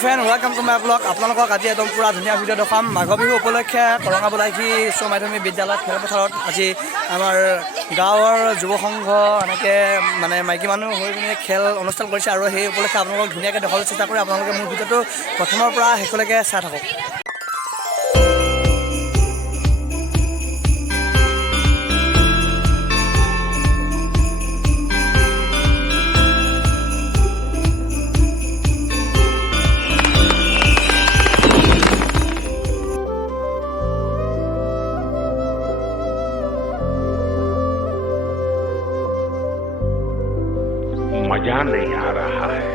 Friend welcome to my blog. আপোনালোকক আজি একদম পুৰা ধুনীয়া ভিডিঅ' দেখাম। মাঘ বিহু উপলক্ষে কৰঙা বলাইশী উচ্চ মাধ্যমিক বিদ্যালয়ত খেলপথাৰত আজি আমাৰ গাঁৱৰ যুৱ সংঘ এনেকৈ মানে মাইকী মানুহ হৈ পিনে খেল অনুষ্ঠান কৰিছে আৰু সেই উপলক্ষে আপোনালোকক ধুনীয়াকৈ দেখাবলৈ চেষ্টা কৰি আপোনালোকে মোৰ ভিডিঅ'টো প্ৰথমৰ পৰা শেষলৈকে চাই থাকক। मजा नहीं आ रहा है।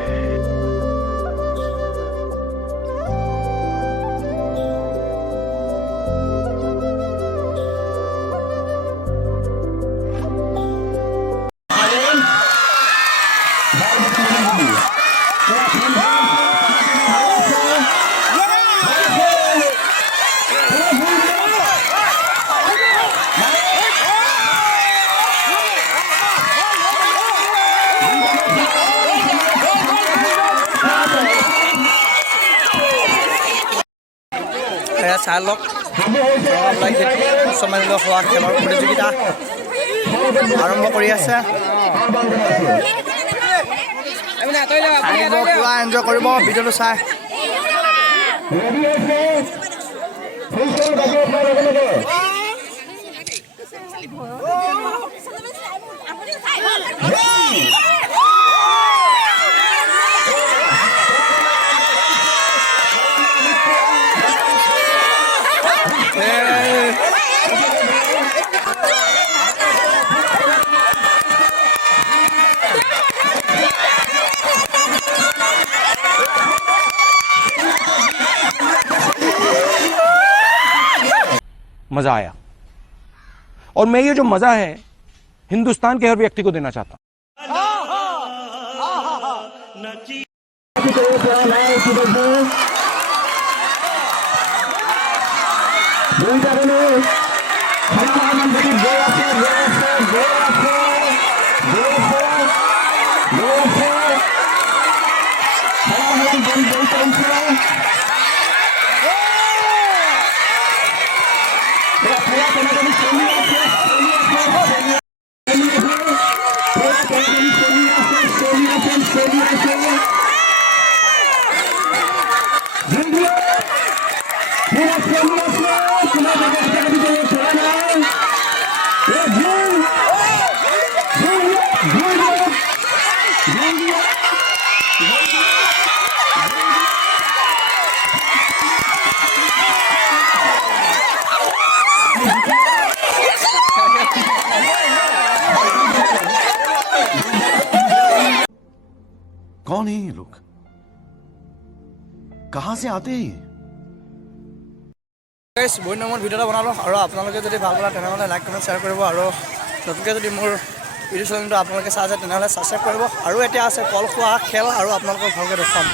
চাই লওক উচ্চমাধ্যমিক হোৱা খেলৰ প্ৰতিযোগিতা আৰম্ভ কৰি আছে। পুৰা এনজয় কৰিব ভিডিঅ'টো চাই। मजा आया और मैं ये जो मजा है हिंदुस्तान के हर व्यक्ति को देना चाहता हूं। कौन है ये लोग, कहां से आते हैं? বহুত নম্বৰত ভিডিঅ'টা বনালোঁ আৰু আপোনালোকে যদি ভাল পালে তেনেহ'লে লাইক কমেণ্ট শ্বেয়াৰ কৰিব আৰু নতুনকৈ যদি মোৰ ভিডিঅ' চেনেলটো আপোনালোকে চাই যায় তেনেহ'লে ছাবস্ক্ৰাইব কৰিব আৰু এতিয়া আছে কল খোৱা খেল আৰু আপোনালোকক ভালকৈ দেখুৱাম।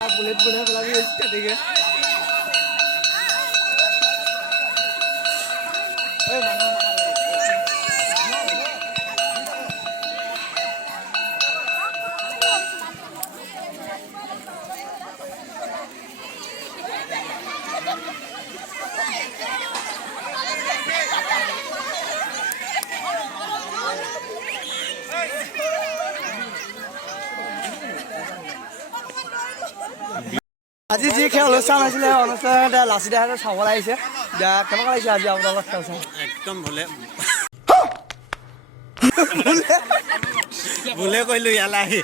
बुलेट बुढ़ा वाला भी इसका देंगे। আজি যি খেল অনুষ্ঠান হৈছিলে অনুষ্ঠানত লাচিদাহঁতে চাবলৈ আহিছে। কেনেকুৱা লাগিছে আজি আপোনালোক খেল চাই? একদম ভুলে কৰিলোঁ ইয়ালৈ আহি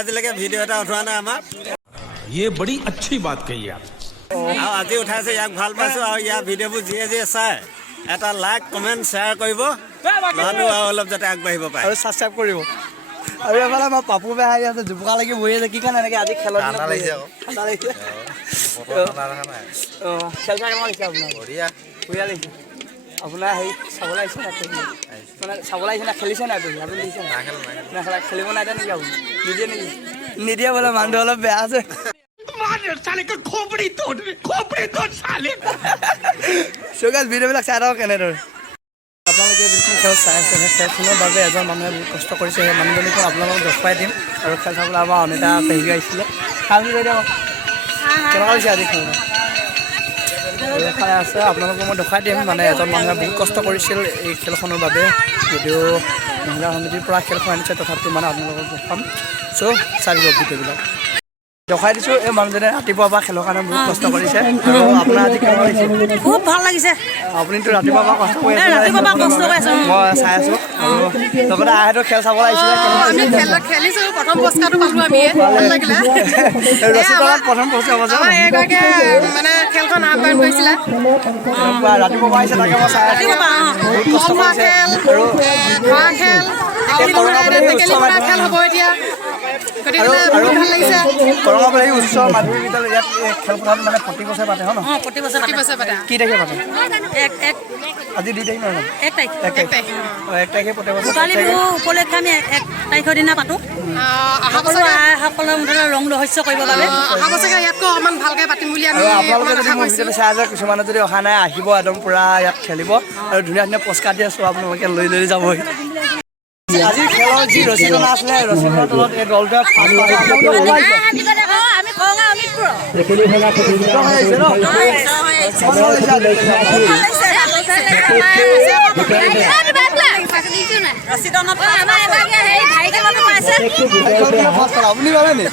আজিলৈকে ভিডিঅ' এটা উঠোৱা নাই আমাক ये बड़ी अच्छी बात कही आप আৰু আজি উঠাইছে ইয়াক ভাল পাইছোঁ আৰু ইয়াৰ ভিডিঅ'বোৰ যিয়ে যিয়ে চাই এটা লাইক কমেণ্ট শ্বেয়াৰ কৰিব ল'ৰাটো আৰু অলপ যাতে আগবাঢ়িব পাৰে আৰু ছাবস্ক্ৰাইব কৰিব আৰু এফালে আমাৰ পাপু বেয়া আহি আছে জোপোকা লাগি বহি আছে কি কাৰণে এনেকৈ আজি খেলত ঠাণ্ডা লাগিছে খেল চাই কেনেকুৱা লাগিছে আপোনাৰ বঢ়িয়া লাগিছে আপোনাৰ হেৰি চাবলৈ আহিছে নাই মানে চাবলৈ আহিছে নাই খেলিছে নাই আপুনি আপুনি দেখিছে নাই খেলিব নাই দিয়া নেকি আপুনি নিদিয়ে নেকি নিদিয়ে বোলে মানুহটো অলপ বেয়া আছে ভিডিঅ'বিলাক চাই থাকক কেনেদৰে আপোনালোকে যিখিনি খেল চাই আছে সেই খেলখনৰ বাবে এজন মানুহে বহুত কষ্ট কৰিছে সেই মানুহজনীকো আপোনালোকক দেখুৱাই দিম আৰু খেল চাবলৈ আমাৰ অনিতা পেহী আহিছিলে খাই বুলি কৈ দিয়ক কেনেকুৱা হৈছে আজি খেল খাই আছে আপোনালোকক মই দেখুৱাই দিম মানে এজন মানুহে বহুত কষ্ট কৰিছিল এই খেলখনৰ বাবে যদিও মহিলা সমিতিৰ পৰা খেলখন আনিছে তথাপিও মানে আপোনালোকক দেখুৱাম চ' চাই দিব ভিডিঅ'বিলাক দেখাই দিছোঁ এই মানুহজনে ৰাতিপুৱাৰ পৰা খেলৰ কাৰণে বহুত কষ্ট কৰিছে আৰু আপোনাৰ আজি কেনেকুৱা লাগিছে খুব ভাল লাগিছে আপুনিতো ৰাতিপুৱাৰ পৰা কষ্ট কৰি আছে মই চাই আছোঁ আৰু লগতে আহেতো খেল চাবলৈ আহিছিলে আমি খেলিছোঁ প্ৰথম পুৰস্কাৰটো পালোঁ আমি ভাল লাগিলে ৰচিদত প্ৰথম পুৰস্কাৰ পাইছে মানে খেলখন আহ্বান কৰিছিলে ৰাতিপুৱাৰ পৰা আহিছে তাকে মই চাই আছোঁ বহুত কষ্ট কৰিছে আৰু খেল হ'ব এতিয়া কৰঙাবাৰী উচ্চ মাধ্যমিক বিদ্যালয় ইয়াত খেলপথাৰত মানে প্ৰতি বছৰে পাতে হয় ন প্ৰতি বছৰ পাতে কি তাৰিখে পাতে এক আজি 2 তাৰিখ নহয় 1 তাৰিখ 1 তাৰিখে প্ৰতি বছৰ ভোগালী বিহু উপলক্ষে আমি 1 তাৰিখৰ দিনা পাতোঁ সকলো আইসকলৰ মুঠতে ৰং ৰহস্য কৰিবৰ বাবে অহা বছৰে ইয়াতকৈ অকণমান ভালকৈ পাতিম বুলি আমি আপোনালোকে যদি মোৰ ভিডিঅ'টো চাই আছে কিছুমানে যদি অহা নাই আহিব একদম পূৰা ইয়াত খেলিব আৰু ধুনীয়া ধুনীয়া পুৰস্কাৰ দি আছোঁ আপোনালোকে লৈ যাবহি আজি খেলৰ যি ৰচিদনা আছিলে ৰচিদনাৰ তলত এই দলটোৱে আপুনি পালে নি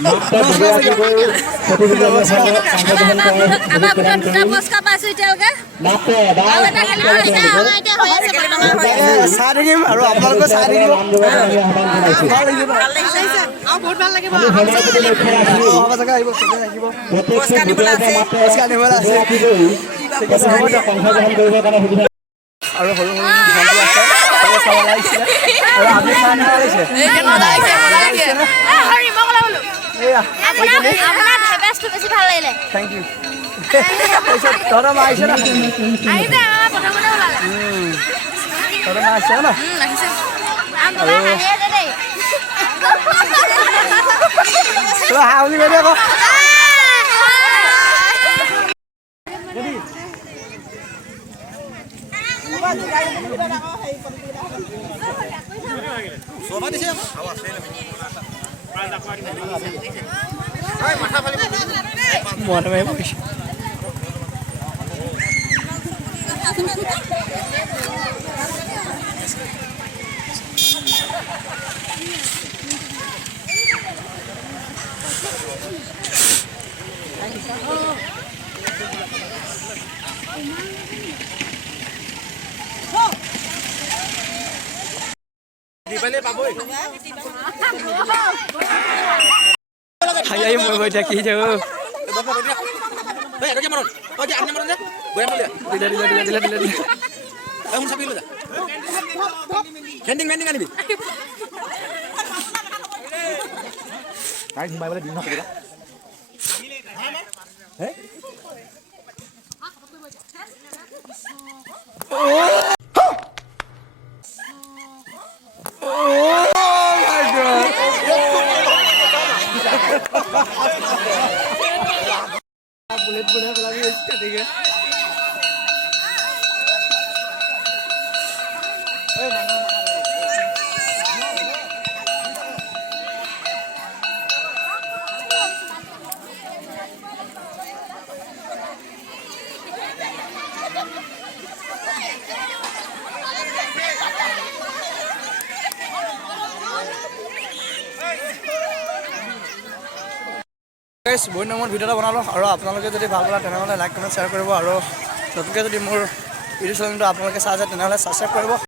চাই থাকিম আৰু আপোনালোকে চাই থাকিব বহুত ভাল লাগিব পুৰস্কাৰ নিবলৈ আছে আৰু সৰু সৰু ভণ্টি আছে চাবলৈ আহিছিলে আৰু আপুনি চাই থেংক ইউ তহঁতৰ মা আহিছে না তহঁতৰ মা আহিছে ন আৰু হা বুলি কৈ দিয়ক মনে মাৰি পৰিছে Hayai mau baca kijau. Bullet बुढ़ा वाला भी इसका देंगे বহুত নম্বৰত ভিডিঅ' এটা বনালোঁ আৰু আপোনালোকে যদি ভাল পালে তেনেহ'লে লাইক কমেণ্ট শ্বেয়াৰ কৰিব আৰু নতুনকৈ যদি মোৰ ইউটিউব চেনেলটো আপোনালোকে চাই আছে তেনেহ'লে ছাবস্ক্ৰাইব কৰিব।